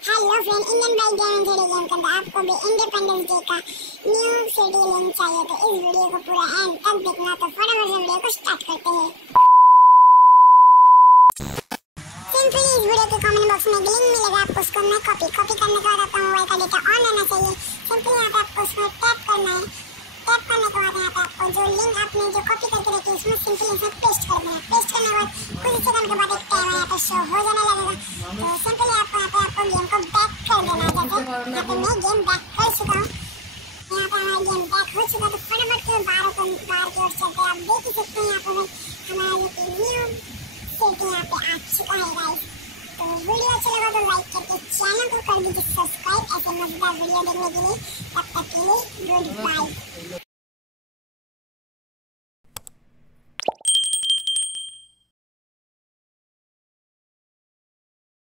Hello friend, Indian bike game थोड़ी game करता आपको भी इंडिपेंडेंस डे का न्यू सिटी लिंक चाहिए तो इस वीडियो को पूरा एंड तक देखना। तो फटाफट से वीडियो को स्टार्ट करते हैं। सिंपली इस वीडियो के कमेंट बॉक्स में लिंक मिलेगा, आपको उसको मैं कॉपी करने के बाद आपका मोबाइल का डेटा ऑन रहना चाहिए। सिंपली यहाँ पे आपको उसमें टैप करना है। टैप करने के बाद यहाँ पे आपको जो लिंक आपने जो कॉपी करके रखी है उसमें सिंपली इसमें पेस्ट कर देना है। पेस्ट करने के बाद कुछ सेकंड के बाद एक टाइम यहाँ पे शो हो जाने लगेगा। तो सिंपली आपको यहाँ पे आपको गेम को बैक कर देना है। जैसे यहाँ पे मैं गेम बैक कर चुका हूँ, यहाँ पे हमारा गेम बैक हो चुका है। तो फटाफट से बाहर की ओर चलते हैं। आप देख ही सकते हैं यहाँ पे हमारा जो कि न्यू सिटी यहाँ पे आ चुका है गाइस। तो वीडियो अच्छा लगा तो लाइक करके चैनल को कर दीजिए सब्सक्राइब ऐसे मजेदार वीडियो देखने के लिए। तब तक के लिए गुड बाय।